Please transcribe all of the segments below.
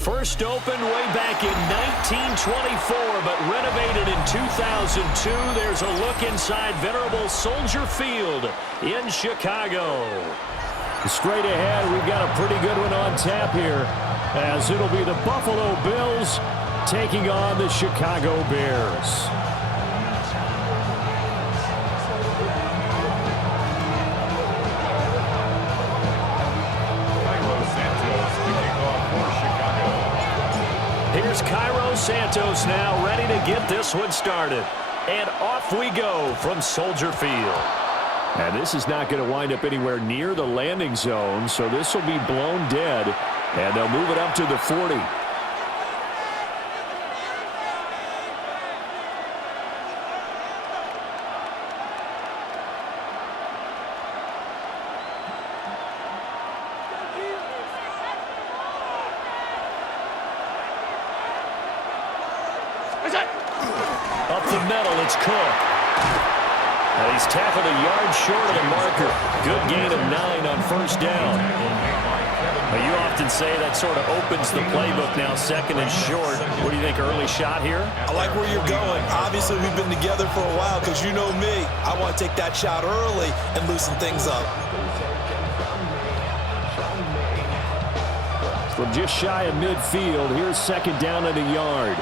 First opened way back in 1924, but renovated in 2002. There's a look inside venerable Soldier Field in Chicago. Straight ahead, we've got a pretty good one on tap here, as it'll be the Buffalo Bills taking on the Chicago Bears. Here's Cairo Santos now, ready to get this one started. And off we go from Soldier Field. And this is not going to wind up anywhere near the landing zone, so this will be blown dead, and they'll move it up to the 40. Up the middle, it's Cook. And he's tackled a yard short of the marker. Good gain of 9 on first down. Now, you often say that sort of opens the playbook now, second and short. What do you think, early shot here? I like where you're going. Obviously, we've been together for a while because you know me. I want to take that shot early and loosen things up. From just shy of midfield, here's second down and a yard.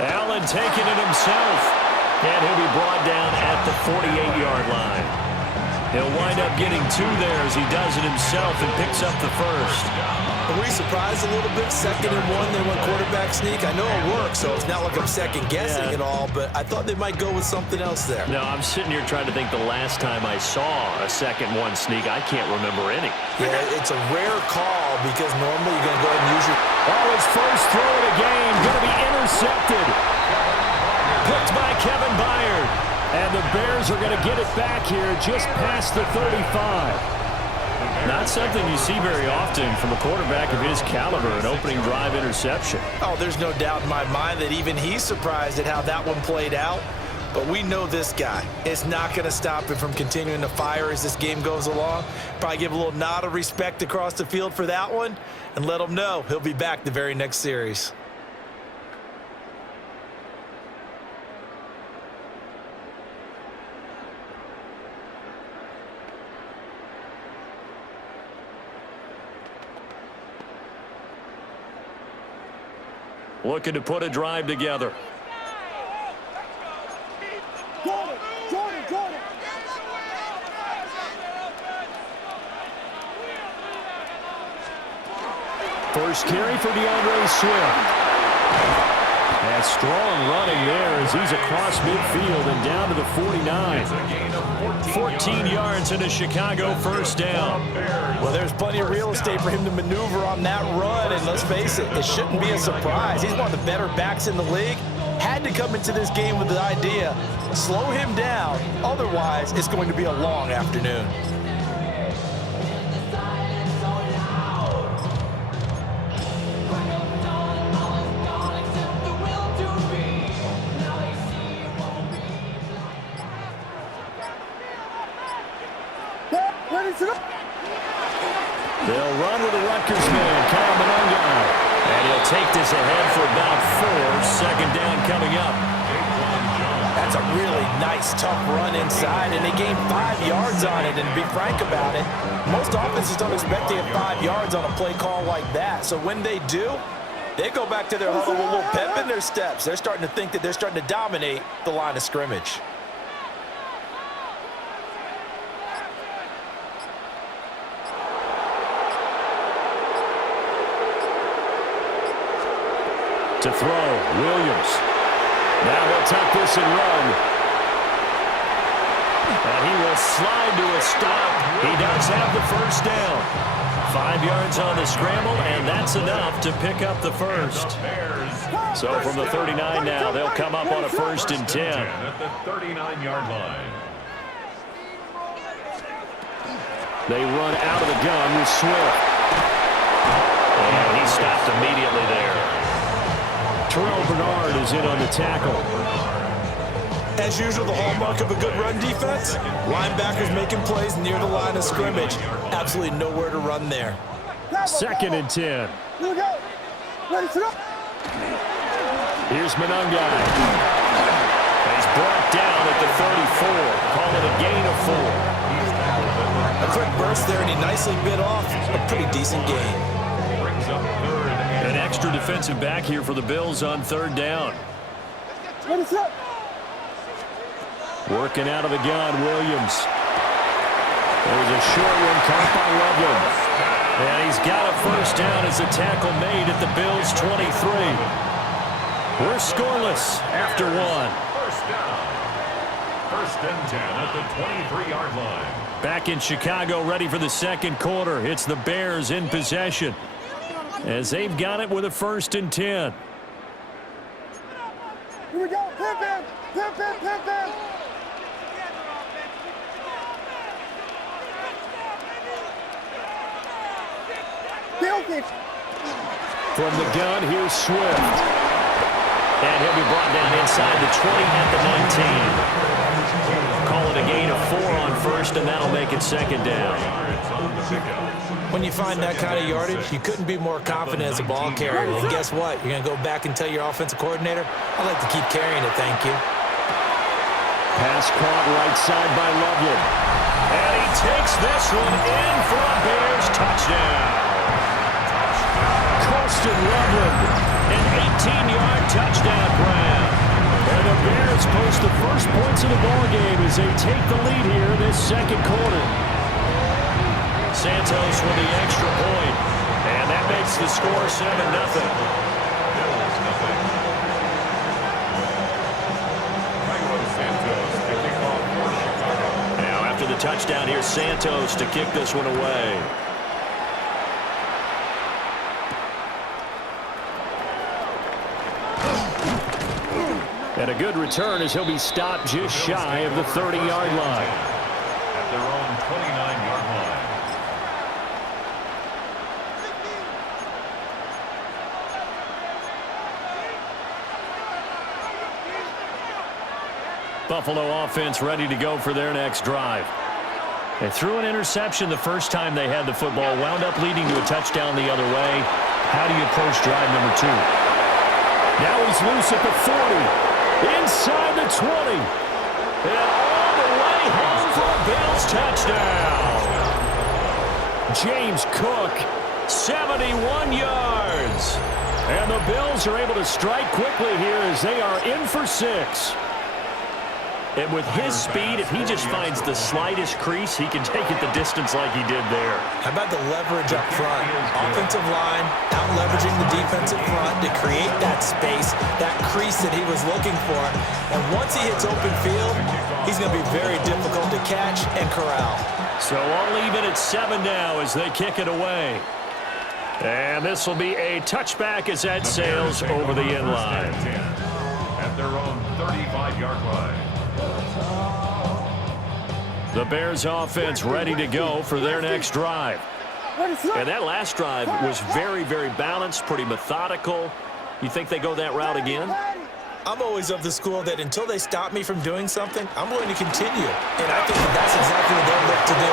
Allen taking it himself, and he'll be brought down at the 48-yard line. He'll wind up getting 2 there as he does it himself and picks up the first. Are we surprised a little bit? 2nd and 1, they went quarterback sneak. I know it works, so it's not like I'm second-guessing at all, but I thought they might go with something else there. No, I'm sitting here trying to think the last time I saw a 2nd-1 sneak. I can't remember any. Yeah, it's a rare call because normally you're going to go ahead and use your... Oh, his first throw of the game going to be intercepted. Picked by Kevin Byard. And the Bears are going to get it back here just past the 35. Not something you see very often from a quarterback of his caliber, an opening drive interception. Oh, there's no doubt in my mind that even he's surprised at how that one played out. But we know this guy. It's not going to stop him from continuing to fire as this game goes along. Probably give a little nod of respect across the field for that one and let him know he'll be back the very next series. Looking to put a drive together. First carry for DeAndre Swift. And strong running there as he's across midfield and down to the 49. 14 yards and a Chicago first down. Well, there's plenty of real estate for him to maneuver on that run, and let's face it, it shouldn't be a surprise. He's one of the better backs in the league. Had to come into this game with the idea, slow him down, otherwise it's going to be a long afternoon. They'll run with the Rutgers man, Kyle Mononga. And he'll take this ahead for about 4. Second down coming up. That's a really nice, tough run inside, and they gained 5 yards on it. And to be frank about it, most offenses don't expect to get 5 yards on a play call like that. So when they do, they go back to their huddle with a little pep in their steps. They're starting to think that they're starting to dominate the line of scrimmage. To throw, Williams. Now he'll tuck this and run. And he will slide to a stop. He does have the first down. 5 yards on the scramble, and that's enough to pick up the first. So from the 39 now, they'll come up on a 1st and 10. At the 39-yard line. They run out of the gun with Swift. And he stopped immediately there. Terrell Bernard is in on the tackle. As usual, the hallmark of a good run defense, linebackers making plays near the line of scrimmage. Absolutely nowhere to run there. Second and 10. Here we go. Ready, set up. Here's Monangai. He's brought down at the 34. Call it a gain of 4. A quick burst there, and he nicely bit off a pretty decent gain. Brings up third and An extra defensive back here for the Bills on third down. Ready, set up. Working out of the gun, Williams. There's a short one caught by Loveland. And he's got a first down as a tackle made at the Bills' 23. We're scoreless after one. first down. First and 10 at the 23-yard line. Back in Chicago, ready for the second quarter. It's the Bears in possession as they've got it with a first and 10. Here we go. Pimp in. Pimp in. Pimp in. Filthy. From the gun, here's Swift. And he'll be brought down inside the 20 at the 19. Call it a gain of 4 on first, and that'll make it second down. When you find that kind of yardage, you couldn't be more confident as a ball carrier. And guess what? You're going to go back and tell your offensive coordinator, I'd like to keep carrying it, thank you. Pass caught right side by Loveland. And he takes this one in for a Bears touchdown. Colston Loveland, an 18-yard touchdown grab. And the Bears post the first points of the ballgame as they take the lead here this second quarter. Santos with the extra point, and that makes the score 7-0. Now after the touchdown, here's Santos to kick this one away. And a good return as he'll be stopped just shy of the 30-yard line. At their own 29-yard line. Buffalo offense ready to go for their next drive. They threw an interception the first time they had the football, wound up leading to a touchdown the other way. How do you approach drive number 2? Now he's loose at the 40. Inside the 20. And all the way home for a Bills touchdown. James Cook, 71 yards. And the Bills are able to strike quickly here as they are in for 6. And with his speed, if he just finds the slightest crease, he can take it the distance like he did there. How about the leverage up front? Offensive line out-leveraging the defensive front to create that space, that crease that he was looking for. And once he hits open field, he's going to be very difficult to catch and corral. So all even at 7 now as they kick it away. And this will be a touchback as that sails over the end line. At their own 35-yard line. The Bears offense ready to go for their next drive. And that last drive was very, very balanced, pretty methodical. You think they go that route again? I'm always of the school that until they stop me from doing something, I'm going to continue. And I think that's exactly what they'll look to do.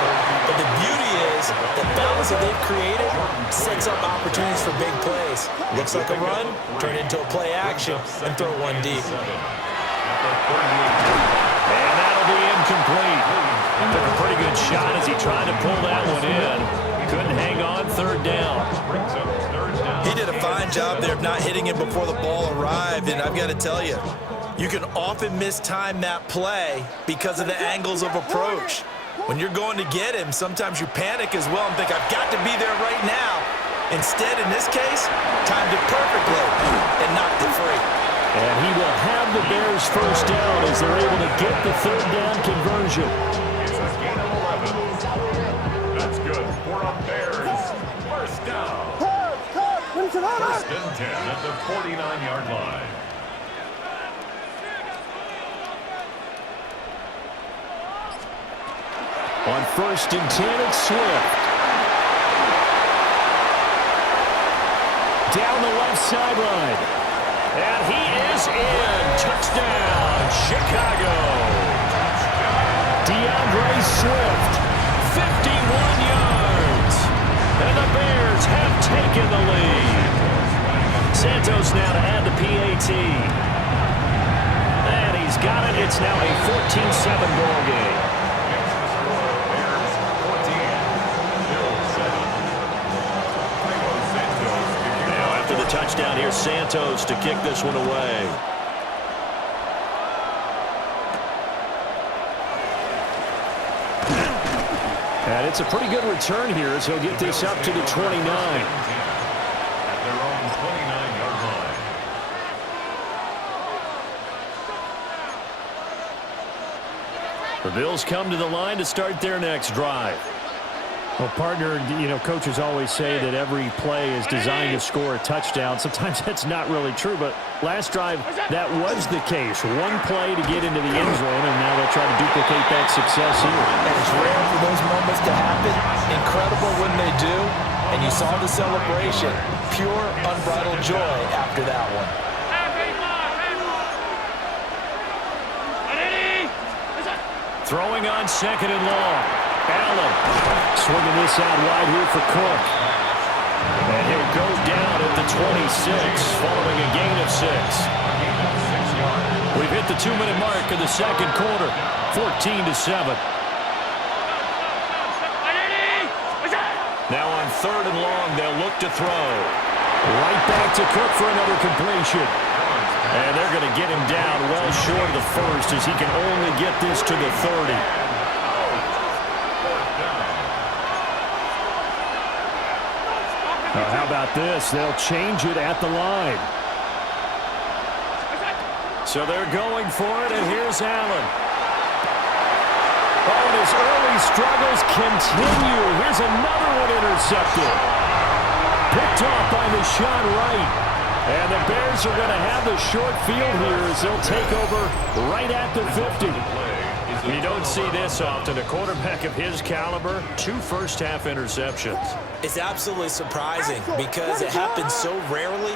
But the beauty is the balance that they've created sets up opportunities for big plays. Looks like a run, turn it into a play action, and throw one deep. And that'll be incomplete. Took a pretty good shot as he tried to pull that one in. Couldn't hang on, third down. He did a fine job there of not hitting it before the ball arrived, and I've got to tell you, you can often mistime that play because of the angles of approach. When you're going to get him, sometimes you panic as well and think, I've got to be there right now. Instead, in this case, timed it perfectly and knocked it free. And he will have the Bears first down as they're able to get the third down conversion. It's a gain of 11. That's good for a Bears first down. First and 10 at the 49-yard line. On first and 10, it's Swift. Down the left sideline. And he is in. Touchdown, Chicago. DeAndre Swift, 51 yards. And the Bears have taken the lead. Santos now to add the PAT. And he's got it. It's now a 14-7 ball game. Now after the touchdown, here's Santos to kick this one away. And it's a pretty good return here as he'll get this up to the 29. At their own 29-yard line. The Bills come to the line to start their next drive. Well, partner, coaches always say that every play is designed to score a touchdown. Sometimes that's not really true, but last drive, that was the case. One play to get into the end zone, and now they'll try to duplicate that success here. And it's rare for those moments to happen. Incredible when they do. And you saw the celebration. Pure, unbridled joy after that one. Throwing on second and long. Allen swinging this out wide here for Cook. And he'll go down at the 26 following a gain of 6. We've hit the 2-minute mark of the second quarter. 14-7. Now on third and long, they'll look to throw. Right back to Cook for another completion. And they're going to get him down well short of the first as he can only get this to the 30. How about this? They'll change it at the line. So they're going for it, and here's Allen. Oh, and his early struggles continue. Here's another one intercepted. Picked off by Deshaun Wright. And the Bears are going to have the short field here as they'll take over right at the 50. You don't see this often. A quarterback of his caliber, 2 first-half interceptions. It's absolutely surprising because it happens so rarely.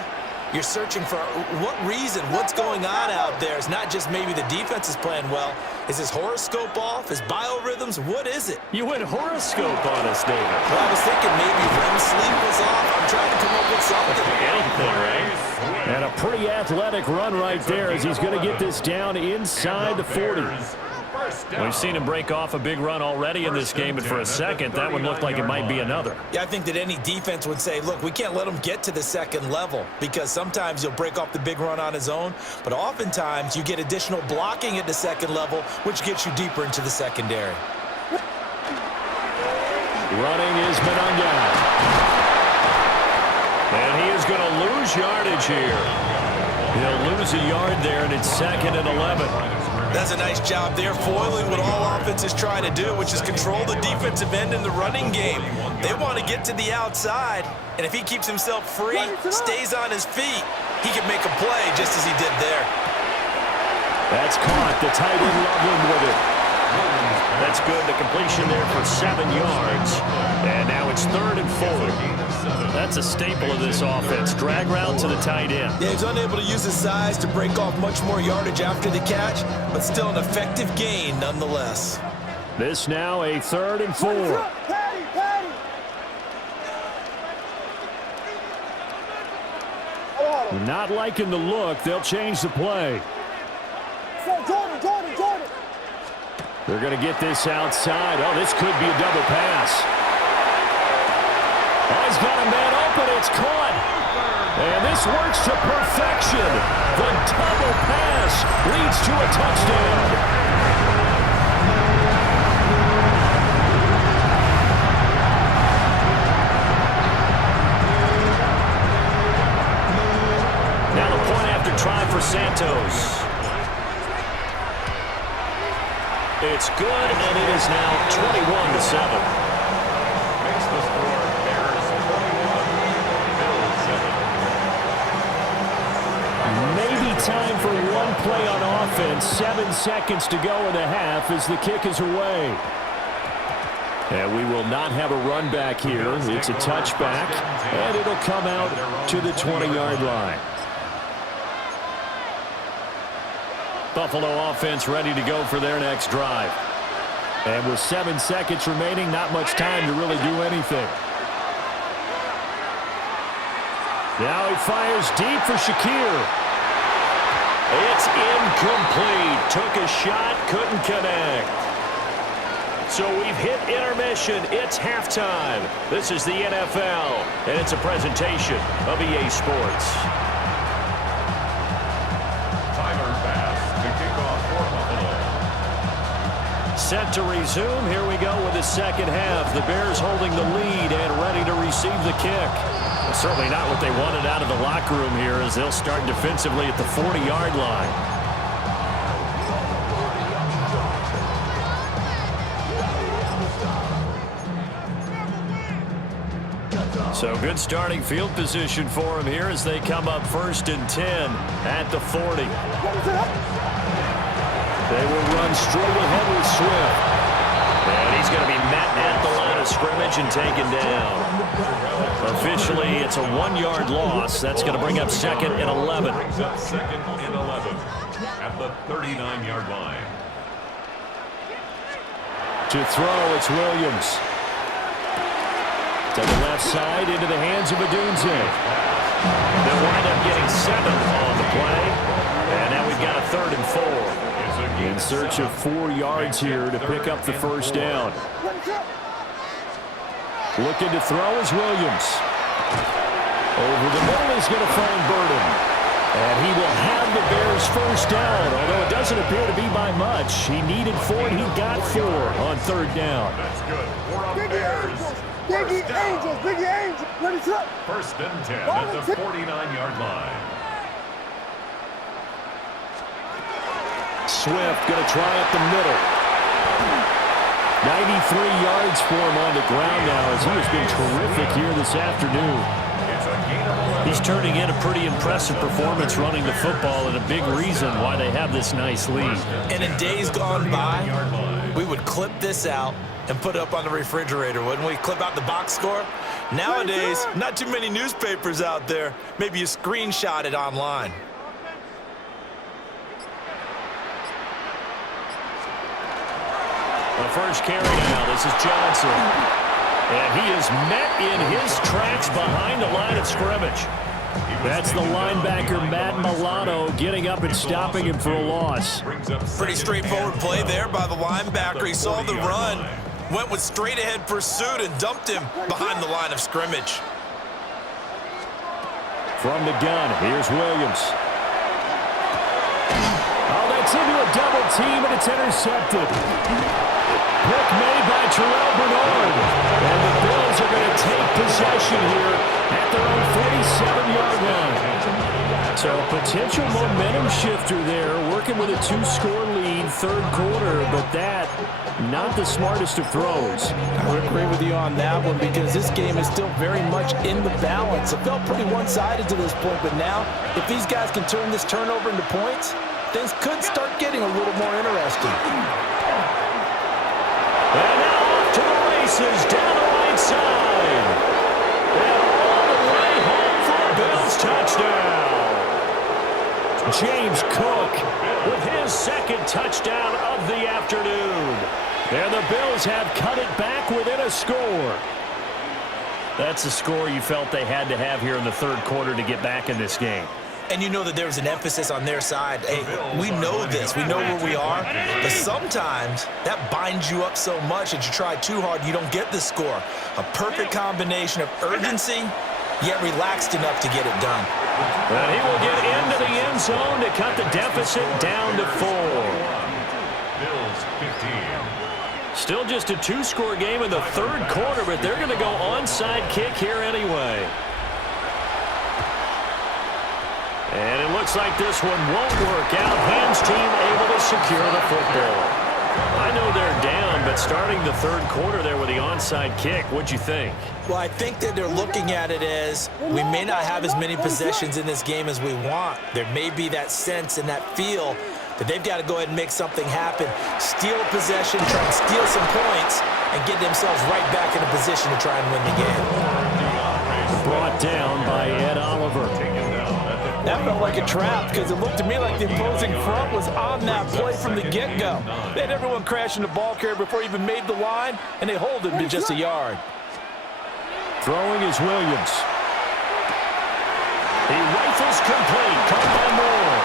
You're searching for what reason, what's going on out there. It's not just maybe the defense is playing well. Is his horoscope off? His biorhythms? What is it? You went horoscope on us, David. Well, I was thinking maybe REM sleep was off. I'm trying to come up with something. Anything, right? And a pretty athletic run right there as he's going to get this down inside the 40. We've seen him break off a big run already in this game, but for a second, that one looked like it might be another. Yeah, I think that any defense would say, look, we can't let him get to the second level because sometimes he'll break off the big run on his own, but oftentimes you get additional blocking at the second level, which gets you deeper into the secondary. Running is Menunga. And he is going to lose yardage here. He'll lose a yard there, and it's 2nd and 11. That's a nice job there, foiling what all offenses try to do, which is control the defensive end in the running game. They want to get to the outside, and if he keeps himself free, stays on his feet, he can make a play just as he did there. That's caught. The tight end Loveland with it. That's good. The completion there for 7 yards. And now it's 3rd and 4. That's a staple of this offense. Drag route to the tight end. Yeah, he's unable to use his size to break off much more yardage after the catch, but still an effective gain nonetheless. This now a 3rd and 4. Not liking the look. They'll change the play. Jordan. They're going to get this outside. Oh, this could be a double pass. Oh, he's got a man open. It's caught. And this works to perfection. The double pass leads to a touchdown. Now the point after try for Santos. It's good, and it is now 21-7. Makes the score Bears 21, Bills 7. Maybe time for one play on offense. 7 seconds to go in the half as the kick is away. And we will not have a run back here. It's a touchback, and it'll come out to the 20-yard line. Buffalo offense ready to go for their next drive. And with 7 seconds remaining, not much time to really do anything. Now he fires deep for Shakir. It's incomplete. Took a shot, couldn't connect. So we've hit intermission. It's halftime. This is the NFL, and it's a presentation of EA Sports. Tyler Bass to kick off for Buffalo. Set to resume. Here we go with the second half. The Bears holding the lead and ready to receive the kick. Well, certainly not what they wanted out of the locker room here as they'll start defensively at the 40-yard line. So good starting field position for him here as they come up 1st and 10 at the 40. They will run straight ahead with Swift. And he's going to be met at the line of scrimmage and taken down. Officially, it's a 1-yard loss. That's going to bring up 2nd and 11. Brings up 2nd and 11 at the 39-yard line. To throw, it's Williams. To the left side, into the hands of Adunze. They'll wind up getting 7 on the play. And now we've got a 3rd and 4. In search of 4 yards here to pick up the first down. Looking to throw is Williams. Over the middle, he's going to find Burden. And he will have the Bears first down, although it doesn't appear to be by much. He needed 4, and he got 4 on 3rd down. That's good. 4 on Bears. Biggie Angels, Biggie Angels, ready to up. 1st and 10 at the 49-yard line. Swift going to try up the middle. 93 yards for him on the ground now as he has been terrific here this afternoon. It's a gain of 11. He's turning in a pretty impressive performance running the football and a big reason why they have this nice lead. And in days gone by, we would clip this out and put it up on the refrigerator, wouldn't we? Clip out the box score. Nowadays, not too many newspapers out there. Maybe you screenshot it online. The first carry now. This is Johnson. And he is met in his tracks behind the line of scrimmage. That's the linebacker, Matt Milano, getting up and stopping him for a loss. Pretty straightforward play there by the linebacker. He saw the run, went with straight-ahead pursuit, and dumped him behind the line of scrimmage. From the gun, here's Williams. Oh, that's into a double team, and it's intercepted. Pick made by Terrell Bernard. And the Bills are going to take possession here at their own 47-yard line. So a potential momentum shifter there, working with a 2-score lead, 3rd quarter, but that, not the smartest of throws. I would agree with you on that one because this game is still very much in the balance. It felt pretty one-sided to this point, but now, if these guys can turn this turnover into points, things could start getting a little more interesting. And now off to the races down the right side. And all the way home for a Bills touchdown. James Cook with his 2nd touchdown of the afternoon. And the Bills have cut it back within a score. That's a score you felt they had to have here in the 3rd quarter to get back in this game. And you know that there was an emphasis on their side. Hey, we know this. We know where we are. But sometimes that binds you up so much that you try too hard, you don't get the score. A perfect combination of urgency, yet relaxed enough to get it done. And he will get into the end zone to cut the deficit down to 4. Bills 15. Still just a 2-score game in the 3rd quarter, but they're going to go onside kick here anyway. And it looks like this one won't work out. Ham's team able to secure the football. I know they're down, but starting the 3rd quarter there with the onside kick, what'd you think? Well, I think that they're looking at it as we may not have as many possessions in this game as we want. There may be that sense and that feel that they've got to go ahead and make something happen, steal a possession, try and steal some points, and get themselves right back in a position to try and win the game. Brought down by Ed Oliver. That felt like a trap because it looked to me like the opposing front was on that play from the get-go. They had everyone crashing the ball carrier before he even made the line, and they hold him to just a yard. Throwing is Williams. He rifles complete, caught by Moore.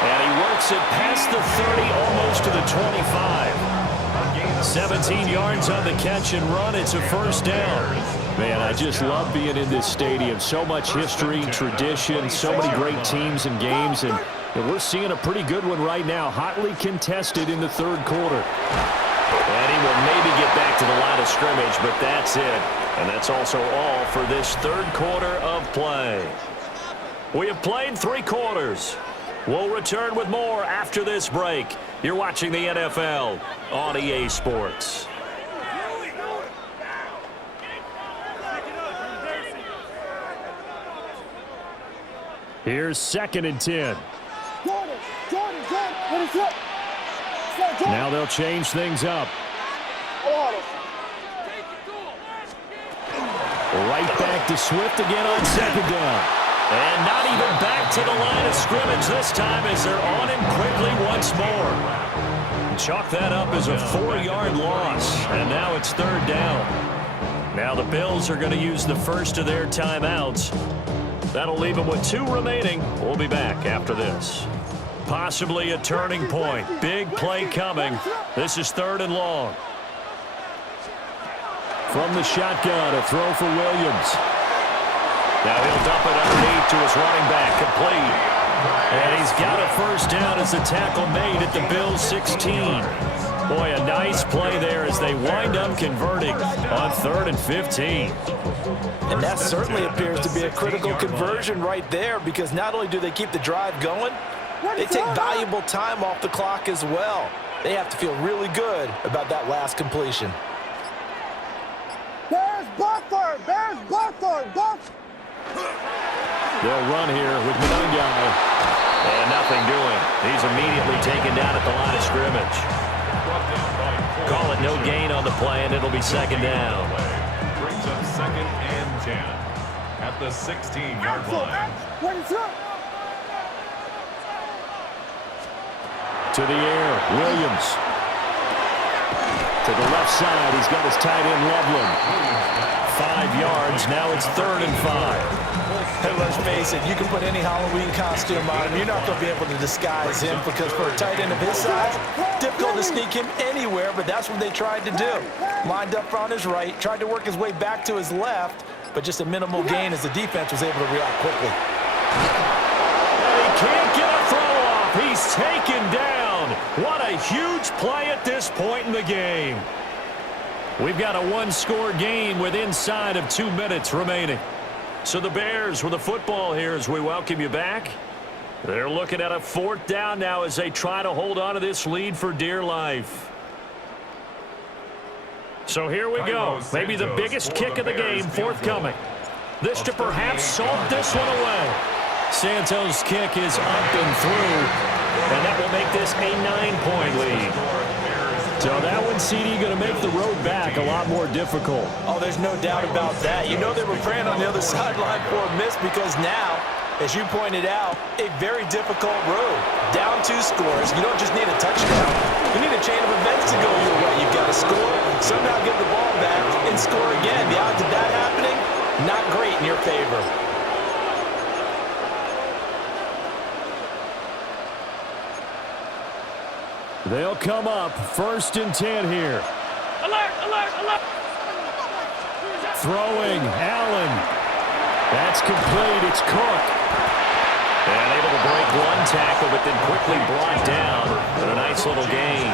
And he works it past the 30, almost to the 25. 17 yards on the catch and run. It's a first down. Man, I just love being in this stadium. So much history, tradition, so many great teams and games, and we're seeing a pretty good one right now, hotly contested in the third quarter. And he will maybe get back to the line of scrimmage, but that's it. And that's also all for this third quarter of play. We have played 3 quarters. We'll return with more after this break. You're watching the NFL on EA Sports. Here's 2nd and 10. Jordan, let it slip. Now they'll change things up. Right back to Swift again on 2nd down. And not even back to the line of scrimmage this time as they're on him quickly once more. Chalk that up as a 4-yard loss. And now it's 3rd down. Now the Bills are going to use the first of their timeouts. That'll leave them with 2 remaining. We'll be back after this. Possibly a turning point. Big play coming. This is 3rd and long. From the shotgun, a throw for Williams. Now he'll dump it underneath to his running back, complete. And he's got a first down as the tackle made at the Bills' 16. Boy, a nice play there as they wind up converting on 3rd and 15. And that certainly appears to be a critical conversion right there, because not only do they keep the drive going, they take valuable time off the clock as well. They have to feel really good about that last completion. Bears Bufford! They'll run here with Monungai. And nothing doing. He's immediately taken down at the line of scrimmage. Call it no gain on the play, and it'll be 2nd down. Brings up 2nd and 10 at the 16-yard line. To the air, Williams. To the left side, he's got his tight end, Loveland. 5 yards, now it's 3rd and 5. Hey, let's face it, you can put any Halloween costume on him. You're not going to be able to disguise him, because for a tight end of his size, difficult to sneak him anywhere, but that's what they tried to do. Lined up on his right, tried to work his way back to his left, but just a minimal gain as the defense was able to react quickly. And he can't get a throw off. He's taken down. What a huge play at this point in the game. We've got a 1-score game with inside of 2 minutes remaining. So the Bears with the football here as we welcome you back. They're looking at a 4th down now as they try to hold on to this lead for dear life. So here we go. Maybe the biggest kick of the game forthcoming. This to perhaps salt this one away. Santos' kick is up and through, and that will make this a 9-point lead. So that one, CD, going to make the road back a lot more difficult. Oh, there's no doubt about that. You know they were praying on the other sideline for a miss, because now, as you pointed out, a very difficult road. Down 2 scores. You don't just need a touchdown. You need a chain of events to go your way. You've got to score, somehow get the ball back, and score again. The odds of that happening, not great in your favor. They'll come up 1st and 10 here. Alert! Throwing, Allen. That's complete. It's Cook. And able to break one tackle, but then quickly brought down. And a nice little gain.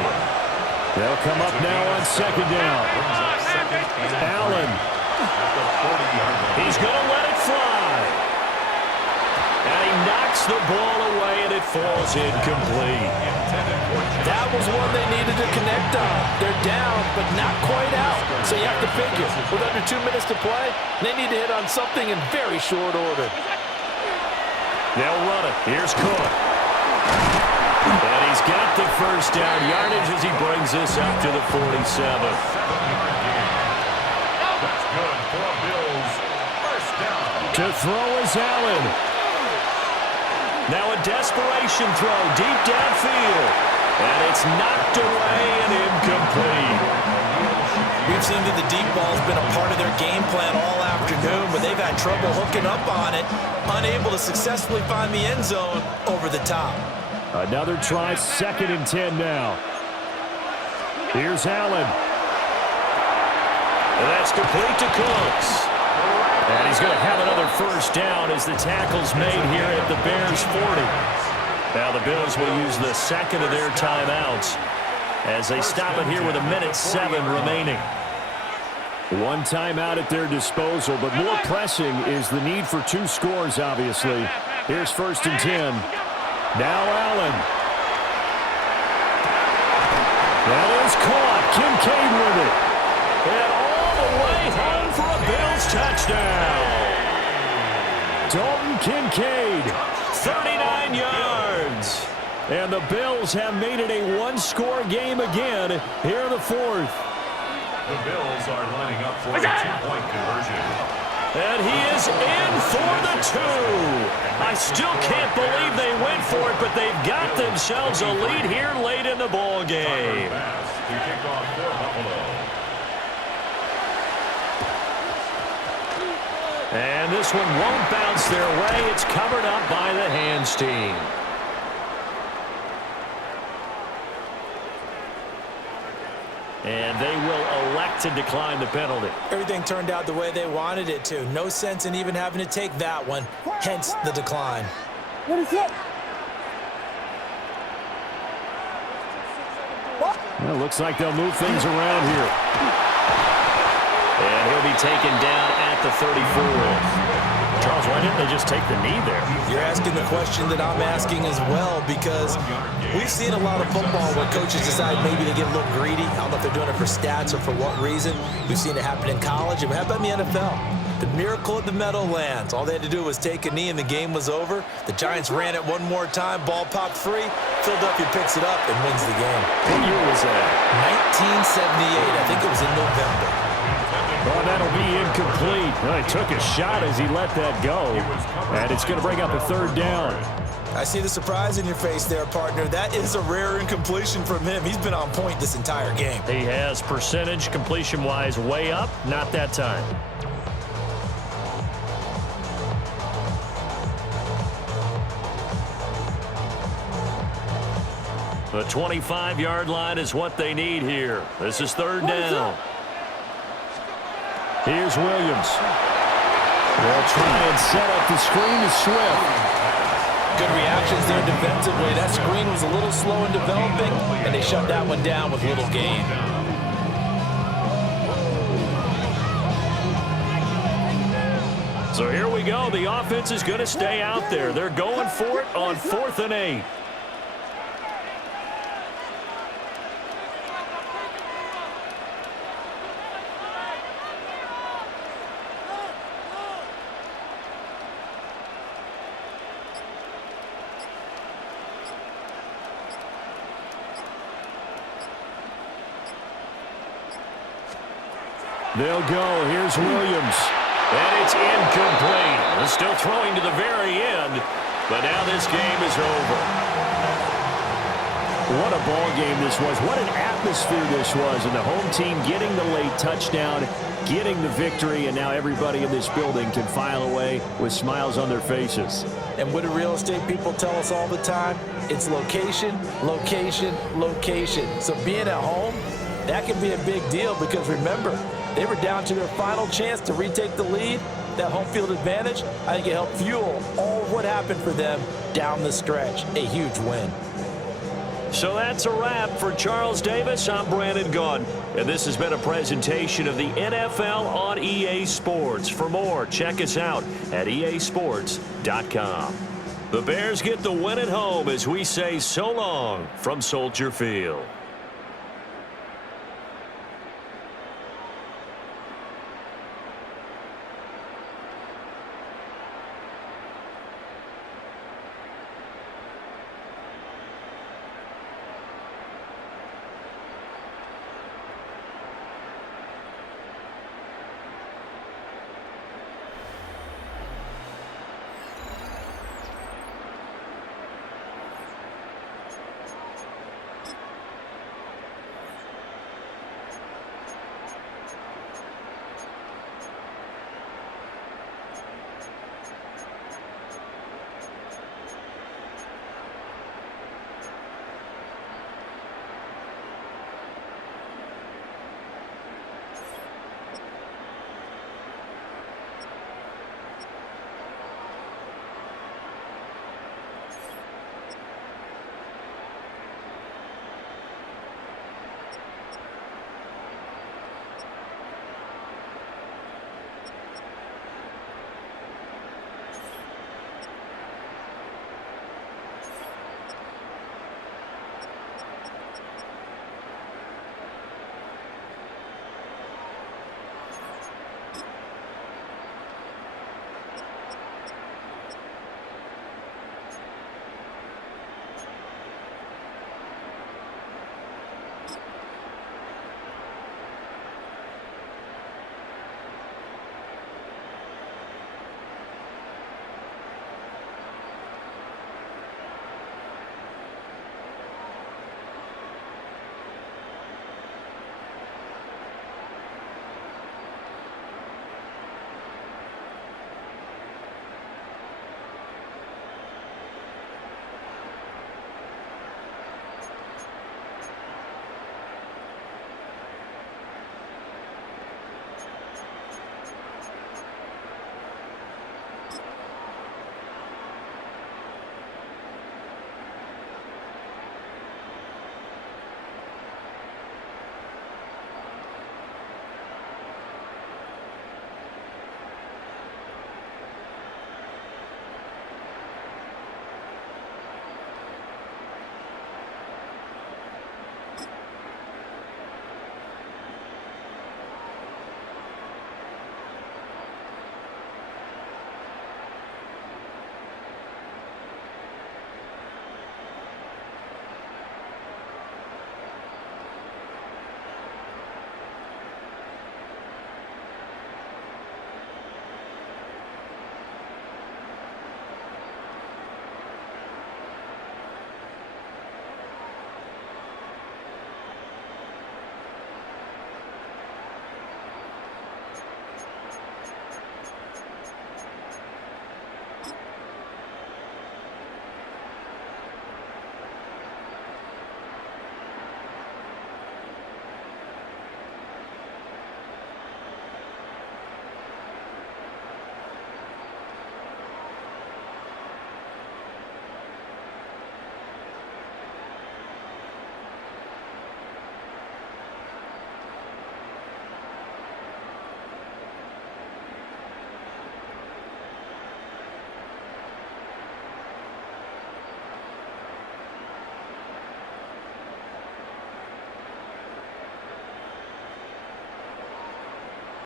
They'll come up now on 2nd down. Allen. He's going to let it fly. And he knocks the ball away, and it falls incomplete. That was one they needed to connect on. They're down, but not quite out. So you have to figure, with under 2 minutes to play, they need to hit on something in very short order. They'll run it. Here's Cook. And he's got the first down yardage as he brings this up to the 47. That's good for Bills. First down. To throw is Allen. Now a desperation throw deep downfield. And it's knocked away and incomplete. We've seen that the deep ball's been a part of their game plan all afternoon, but they've had trouble hooking up on it, unable to successfully find the end zone over the top. Another try, 2nd and 10 now. Here's Allen. And that's complete to Cooks. And he's going to have another first down as the tackle's made here at the Bears' 40. Now the Bills will use the second of their timeouts as they stop it here with 1:07 remaining. One timeout at their disposal, but more pressing is the need for 2 scores, obviously. Here's 1st and 10. Now Allen. That is caught. Kincaid with it. And all the way home for a Bills touchdown. Dalton Kincaid. 39 yards. And the Bills have made it a 1-score game again here in the 4th. The Bills are lining up for a 2-point conversion. And he is in for the 2. I still can't believe they went for it, but they've got themselves a lead here late in the ball game. To kick off for Buffalo. And this one won't bounce their way. It's covered up by the hands team. And they will elect to decline the penalty. Everything turned out the way they wanted it to. No sense in even having to take that one, hence the decline. What is it? Well, looks like they'll move things around here. And he'll be taken down at the 34. Charles, why didn't they just take the knee there? You're asking the question that I'm asking as well, because we've seen a lot of football where coaches decide maybe they get a little greedy. I don't know if they're doing it for stats or for what reason. We've seen it happen in college, and it happened in the NFL. The miracle of the Meadowlands. All they had to do was take a knee, and the game was over. The Giants ran it one more time. Ball popped free. Philadelphia picks it up and wins the game. What year was that? 1978. I think it was in November. Well, that'll be incomplete. Well, he took a shot as he let that go. And it's going to bring up a 3rd down. I see the surprise in your face there, partner. That is a rare incompletion from him. He's been on point this entire game. He has percentage completion-wise way up. Not that time. The 25-yard line is what they need here. This is 3rd down. Here's Williams. They'll try and set up the screen to Swift. Good reactions there defensively. That screen was a little slow in developing, and they shut that one down with little gain. So here we go. The offense is going to stay out there. They're going for it on 4th and 8. They'll go. Here's Williams. And it's incomplete. They're still throwing to the very end, but now this game is over. What a ball game this was. What an atmosphere this was. And the home team getting the late touchdown, getting the victory, and now everybody in this building can file away with smiles on their faces. And what do real estate people tell us all the time? It's location, location, location. So being at home, that can be a big deal because remember, they were down to their final chance to retake the lead. That home field advantage, I think it helped fuel all of what happened for them down the stretch. A huge win. So that's a wrap for Charles Davis. I'm Brandon Gaudin, and this has been a presentation of the NFL on EA Sports. For more, check us out at easports.com. The Bears get the win at home as we say so long from Soldier Field.